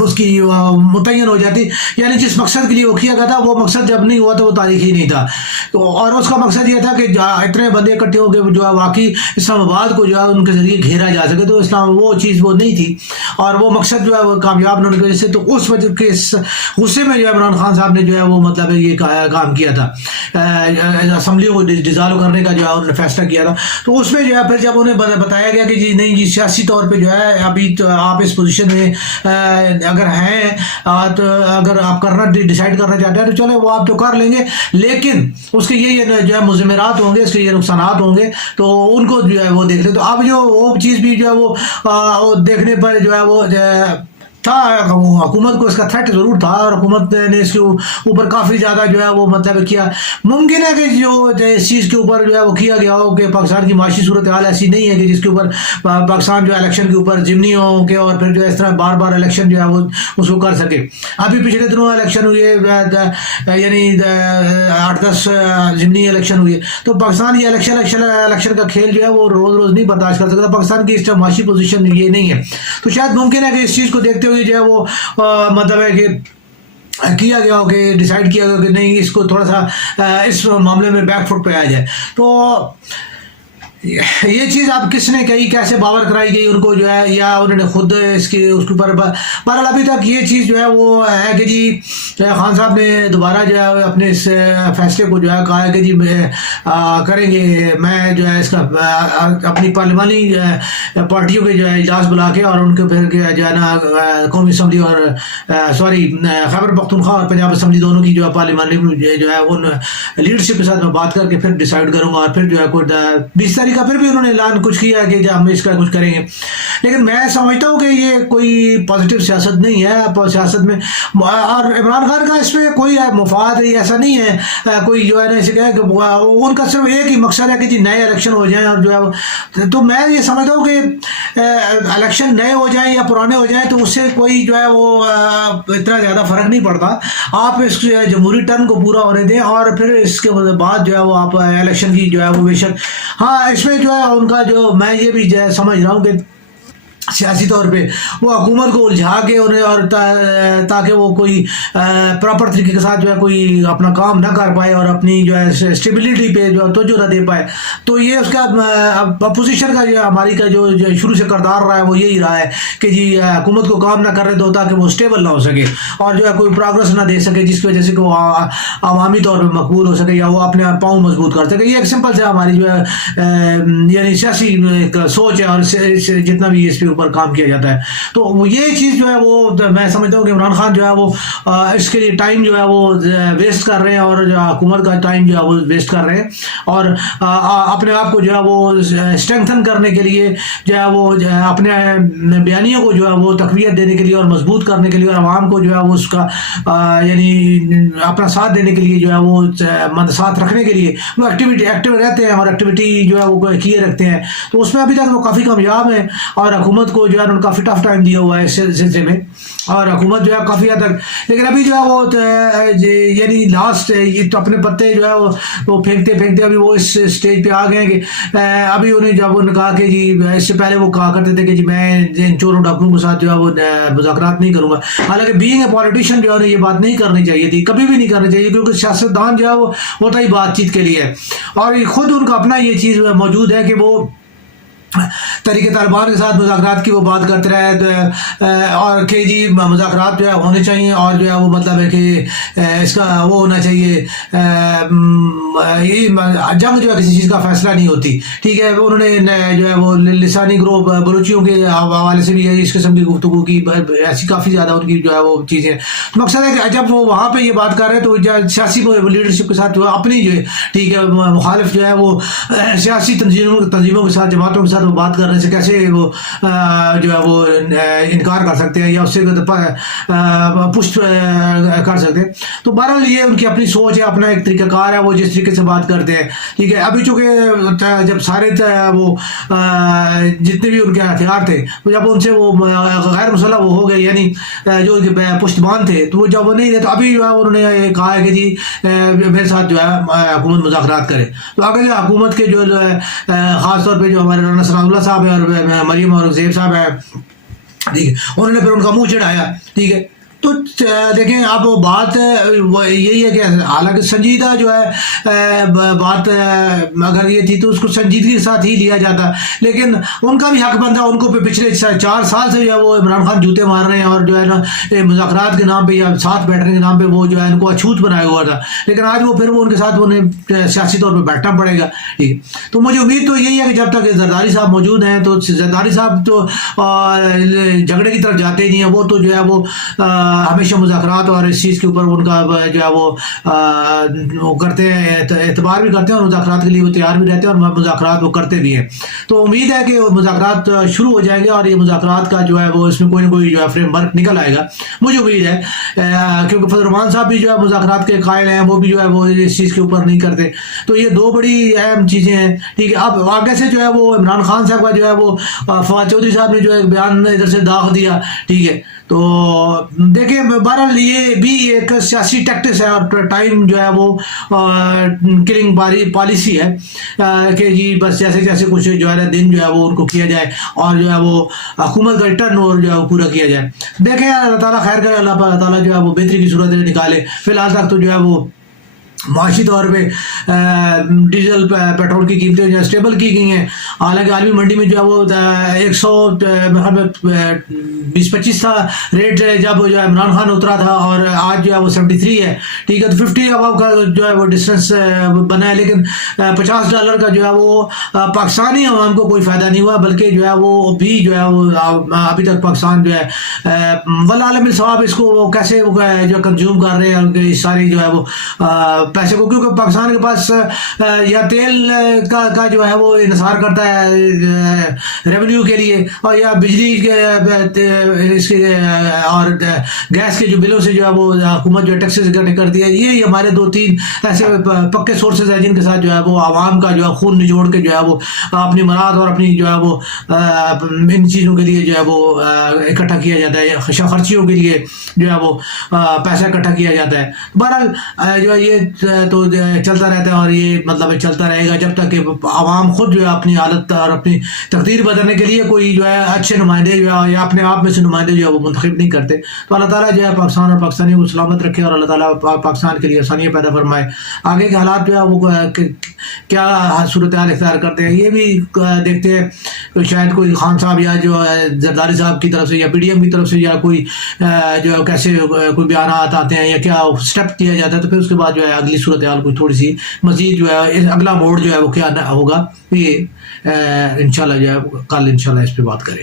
اس کی متعین ہو جاتی، یعنی جس مقصد کے لیے وہ کیا گیا تھا وہ مقصد جب نہیں ہوا تو وہ تاریخی نہیں تھا. اور اس کا مقصد یہ تھا کہ اتنے بندے اکٹھے ہو کے جو ہے واقعی اسلام آباد کو جو ہے ان کے ذریعے گھیرا جا سکے، تو اسلام وہ چیز وہ نہیں تھی اور وہ مقصد جو ہے وہ کامیاب نہ ہونے کی وجہ سے، تو اس وجہ کے غصے میں جو ہے عمران خان صاحب نے جو ہے وہ مطلب یہ کام کیا تھا، اسمبلی کو ڈیزالو کرنے کا جو ہے انہوں نے فیصلہ کیا تھا. تو اس میں جو ہے پھر جب انہیں بتایا گیا کہ جی نہیں جی سیاسی طور پہ جو ہے ابھی تو آپ اس پوزیشن میں اگر ہیں تو اگر آپ کرنا ڈیسائیڈ کرنا چاہتے ہیں تو چلے وہ آپ تو کر لیں گے، لیکن اس کے یہ جو ہے مضمرات ہوں گے، اس کے یہ نقصانات ہوں گے، تو ان کو جو ہے وہ دیکھ لیں. تو اب جو وہ چیز بھی جو ہے وہ دیکھنے پر جو ہے وہ تھا، حکومت کو اس کا تھریٹ ضرور تھا اور حکومت نے اس کے اوپر کافی زیادہ جو ہے وہ مطلب کیا. ممکن ہے کہ جو اس چیز کے اوپر جو ہے وہ کیا گیا ہو کہ پاکستان کی معاشی صورتحال ایسی نہیں ہے کہ جس کے اوپر پاکستان جو ہے الیکشن کے اوپر ضمنی ہو کے اور پھر جو اس طرح بار بار الیکشن جو ہے وہ اس کو کر سکے. ابھی پچھلے دنوں الیکشن ہوئے، یعنی 8-10 ضمنی الیکشن ہوئے، تو پاکستان یہ الیکشن کا کھیل جو ہے وہ روز روز نہیں برداشت کر سکتا. پاکستان کی اس طرح معاشی پوزیشن یہ نہیں ہے، تو شاید ممکن ہے کہ اس چیز کو دیکھتے ہوئے جو ہے وہ مطلب ہے کہ کیا گیا ہو کہ ڈیسائیڈ کیا گیا کہ نہیں اس کو تھوڑا سا اس معاملے میں بیک فٹ پہ آ جائے. تو یہ چیز آپ کس نے کہی، کیسے باور کرائی گئی ان کو جو ہے، یا انہوں نے خود اس کے اوپر؟ بہرحال ابھی تک یہ چیز جو ہے وہ ہے کہ جی خان صاحب نے دوبارہ جو ہے اپنے اس فیصلے کو جو ہے کہا ہے کہ جی کریں گے. میں جو ہے اس کا اپنی پارلیمانی پارٹیوں کے جو ہے اجلاس بلا کے اور ان کے پھر جو ہے نا قومی اسمبلی اور خیبر پختونخوا اور پنجاب اسمبلی دونوں کی جو ہے پارلیمانی جو ہے ان لیڈرشپ کے ساتھ میں بات کر کے پھر ڈیسائیڈ کروں گا، اور پھر جو ہے کوئی 20 تاریخ کا پھر بھی انہوں نے اعلان کچھ کیا کہ ہم اس کا کچھ کریں گے. لیکن میں سمجھتا ہوں کہ یہ کوئی پازیٹیو سیاست نہیں ہے سیاست میں، اور عمران خان کا اس میں کوئی مفاد ایسا نہیں ہے کوئی جو ہے نا اسے کہے کہ ان کا صرف ایک ہی مقصد ہے کہ جی نئے الیکشن ہو جائیں، اور جو ہے تو میں یہ سمجھتا ہوں کہ الیکشن نئے ہو جائیں یا پرانے ہو جائیں تو اس سے کوئی جو ہے وہ اتنا زیادہ فرق نہیں پڑتا. آپ اس جمہوری ٹرم کو پورا ہونے دیں اور پھر اس کے بعد جو ہے وہ آپ الیکشن کی جو ہے وہ بے شک ہاں اس میں جو ہے ان کا جو میں یہ بھی سمجھ رہا ہوں کہ سیاسی طور پہ وہ حکومت کو الجھا کے انہیں اور تاکہ وہ کوئی پراپر طریقے کے ساتھ جو ہے کوئی اپنا کام نہ کر پائے اور اپنی جو ہے اسٹیبلٹی پہ جو توجہ نہ دے پائے. تو یہ اس کا اپوزیشن کا جو ہماری کا جو شروع سے کردار رہا ہے وہ یہی رہا ہے کہ جی حکومت کو کام نہ کرنے دو تاکہ وہ اسٹیبل نہ ہو سکے اور جو ہے کوئی پروگرس نہ دے سکے جس کی وجہ سے کہ وہ عوامی طور پہ مقبول ہو سکے یا وہ اپنے پاؤں مضبوط کر سکے. یہ ایک سمپل سے ہماری جو ہے یعنی سیاسی سوچ ہے اور جتنا بھی اس پہ اوپر کام کیا جاتا ہے. تو یہ چیز جو ہے وہ میں سمجھتا ہوں کہ عمران خان جو ہے وہ اس کے لیے ٹائم جو ہے وہ ویسٹ کر رہے ہیں اور جو حکومت کا ٹائم جو ہے وہ ویسٹ کر رہے ہیں اور اپنے آپ کو جو ہے وہ اسٹرینتھن کرنے کے لیے جو ہے وہ اپنے بیانیوں کو جو ہے وہ تقویت دینے کے لیے اور مضبوط کرنے کے لیے اور عوام کو جو ہے وہ اس کا یعنی اپنا ساتھ دینے کے لیے جو ہے وہ ساتھ رکھنے کے لیے وہ ایکٹیو رہتے ہیں اور ایکٹیویٹی جو ہے وہ کیے رکھتے ہیں. تو اس میں ابھی تک وہ کافی کامیاب ہیں اور حکومت کو جو ہے انہوں نے کافی ٹف ٹائم دیا ہوا ہے اس سلسلے میں اور حکومت جو ہے کافی حد تک لیکن ابھی جو ہے وہ یعنی لاسٹ تو اپنے پتے جو ہے وہ پھینکتے ابھی وہ اس اسٹیج پہ آ گئے کہ ابھی انہیں جب انہوں نے کہا کہ جی اس سے پہلے وہ کہا کرتے تھے کہ جی میں ان چوروں ڈاکوؤں کے ساتھ جو ہے وہ مذاکرات نہیں کروں گا. حالانکہ بینگ اے پولیٹیشین جو ہے یہ بات نہیں کرنی چاہیے تھی، کبھی بھی نہیں کرنی چاہیے کیونکہ سیاستدان جو ہے وہ ہوتا ہی بات چیت کے لیے ہے اور خود ان کا اپنا یہ چیز موجود ہے کہ وہ تحریک طالبان کے ساتھ مذاکرات کی وہ بات کرتے رہے اور کہ جی مذاکرات جو ہے ہونے چاہیے اور جو ہے وہ مطلب ہے کہ اس کا وہ ہونا چاہیے یہ جنگ جو ہے کسی چیز کا فیصلہ نہیں ہوتی. ٹھیک ہے، انہوں نے جو ہے وہ لسانی گروپ بلوچیوں کے حوالے سے بھی اس قسم کی گفتگو کی، ایسی کافی زیادہ ان کی جو ہے وہ چیزیں. مقصد ہے کہ جب وہ وہاں پہ یہ بات کر رہے ہیں تو سیاسی لیڈرشپ کے ساتھ جو ہے اپنی جو ہے ٹھیک ہے مخالف جو ہے وہ سیاسی تنظیموں کے ساتھ جماعتوں کے ساتھ وہ بات کرنے سے کیسے وہ جو ہے وہ انکار کر سکتے ہیں یا اس سے پشت کر سکتے ہیں. تو بہرحال یہ ان کی اپنی سوچ ہے، اپنا ایک طریقہ کار ہے، وہ جس طریقے سے بات کرتے ہیں. ٹھیک ہے، ابھی چونکہ جب سارے وہ جتنے بھی ان کے ہتھیار تھے جب ان سے وہ غیر مسلح وہ ہو گئے یعنی جو ان کے پشتبان تھے تو وہ جب وہ نہیں تھے تو ابھی جو ہے انہوں نے کہا ہے کہ جی میرے ساتھ جو ہے حکومت مذاکرات کرے. تو اگر جو حکومت کے جو خاص طور پہ جو ہمارے رانا ثناء اللہ صاحب ہیں اور مریم اور زیب صاحب ہیں ٹھیک ہے. انہوں نے پھر ان کا منہ چڑھایا. ٹھیک ہے. تو دیکھیں اب بات یہی ہے کہ حالانکہ سنجیدہ جو ہے بات اگر یہ تھی تو اس کو سنجیدگی کے ساتھ ہی لیا جاتا, لیکن ان کا بھی حق بنتا. ان کو پچھلے 4 سال سے جو ہے وہ عمران خان جوتے مار رہے ہیں اور جو ہے نا مذاکرات کے نام پہ یا ساتھ بیٹھنے کے نام پہ وہ جو ہے ان کو اچھوت بنایا ہوا تھا, لیکن آج وہ پھر وہ ان کے ساتھ انہیں سیاسی طور پہ بیٹھنا پڑے گا. ٹھیک ہے. تو مجھے امید تو یہی ہے کہ جب تک زرداری صاحب موجود ہیں تو زرداری صاحب تو جھگڑے کی طرف جاتے ہی نہیں ہیں. وہ تو جو ہے وہ ہمیشہ مذاکرات اور اس چیز کے اوپر ان کا جو ہے وہ کرتے ہیں, اعتبار بھی کرتے ہیں اور مذاکرات کے لیے وہ تیار بھی رہتے ہیں اور مذاکرات وہ کرتے بھی ہیں. تو امید ہے کہ مذاکرات شروع ہو جائیں گے اور یہ مذاکرات کا جو ہے وہ اس میں کوئی نہ کوئی جو ہے فریم ورک نکل آئے گا, مجھے امید ہے, کیونکہ فضل الرحمان صاحب بھی جو ہے مذاکرات کے قائل ہیں, وہ بھی جو ہے وہ اس چیز کے اوپر نہیں کرتے. تو یہ 2 بڑی اہم چیزیں ہیں. ٹھیک ہے. اب آگے سے جو ہے وہ عمران خان صاحب کا جو ہے وہ فواد چودھری صاحب نے جو ہے بیان ادھر سے داغ دیا. ٹھیک ہے. تو دیکھیں بہرحال یہ بھی ایک سیاسی ٹیکٹس ہے اور ٹائم جو ہے وہ کلنگ پالیسی ہے کہ جی بس جیسے جیسے کچھ جو ہے دن جو ہے وہ ان کو کیا جائے اور جو ہے وہ حکومت کا ٹرن اوور جو ہے وہ پورا کیا جائے. دیکھیں اللہ تعالیٰ خیر کرے, اللہ تعالیٰ جو ہے وہ بہتری کی صورت نکالے. فی الحال تک تو جو ہے وہ معاشی طور پہ ڈیزل پیٹرول کی قیمتیں جو ہے اسٹیبل کی گئی ہیں. حالانکہ عالمی منڈی میں جو ہے وہ 120-25 تھا ریٹ جب جو ہے عمران خان اترا تھا, اور آج جو ہے وہ 73 ہے. ٹھیک ہے. تو 50 ابو کا جو ہے وہ ڈسٹینس بنا ہے, لیکن $50 کا جو ہے وہ پاکستانی عوام کو کوئی فائدہ نہیں ہوا, بلکہ جو ہے وہ بھی جو ہے وہ ابھی تک پاکستان جو ہے والعالم الصواب اس کو وہ کیسے جو کنزیوم کر رہے ہیں ساری جو ہے وہ پیسے کو, کیونکہ پاکستان کے پاس یا تیل کا جو ہے وہ انحصار کرتا ہے ریونیو کے لیے, اور یا بجلی کے اس کے اور گیس کے جو بلوں سے جو ہے وہ حکومت جو ہے ٹیکسز اکٹھے کرتی ہے. یہ ہمارے 2-3 ایسے پکے سورسز ہیں جن کے ساتھ جو ہے وہ عوام کا جو ہے خون نچوڑ کے جو ہے وہ اپنی مراد اور اپنی جو ہے وہ ان چیزوں کے لیے جو ہے وہ اکٹھا کیا جاتا ہے, خرچیوں کے لیے جو ہے وہ پیسہ اکٹھا کیا جاتا ہے. بہرحال جو ہے یہ تو چلتا رہتا ہے اور یہ مطلب چلتا رہے گا جب تک کہ عوام خود جو ہے اپنی حالت اور اپنی تقدیر بدلنے کے لیے کوئی جو ہے اچھے نمائندے جو ہے یا اپنے آپ میں سے نمائندے جو ہے وہ منتخب نہیں کرتے. تو اللہ تعالیٰ جو ہے پاکستان اور پاکستانی کو سلامت رکھے اور اللہ تعالیٰ پاکستان کے لیے آسانیاں پیدا فرمائے. آگے کے حالات جو ہے وہ کیا صورتحال اختیار کرتے ہیں یہ بھی دیکھتے ہیں. شاید کوئی خان صاحب یا جو زرداری صاحب کی طرف سے یا پی ڈی ایم کی طرف سے یا کوئی جو ہے کیسے کوئی بیانات آتے ہیں یا کیا اسٹیپ کیا جاتا ہے, تو پھر اس کے بعد جو ہے اگلی صورتحال کوئی تھوڑی سی مزید جو ہے اگلا موڑ جو ہے وہ کیا ہوگا, یہ انشاءاللہ جو ہے کل انشاءاللہ اس پہ بات کریں.